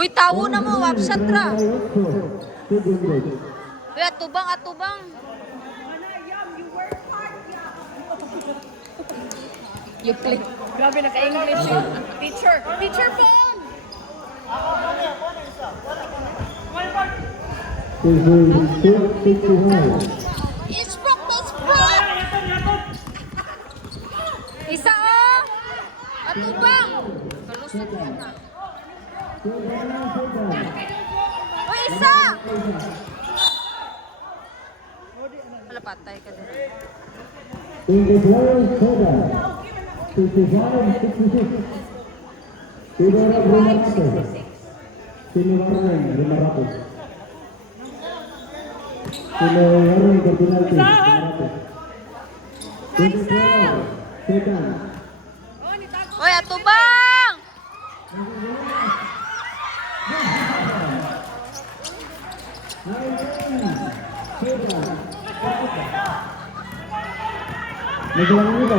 Uy, tawo na mo, wapsat ra. Uy, atubang, atubang. You click. Grabe naka-English yun. Teacher! Teacher phone! It's from the spot! Isa oh! Atubang! Kalusot ka na. Uy, isa! Wala, patay ka din. 5-6. Uy, atubang! Nagawa nito.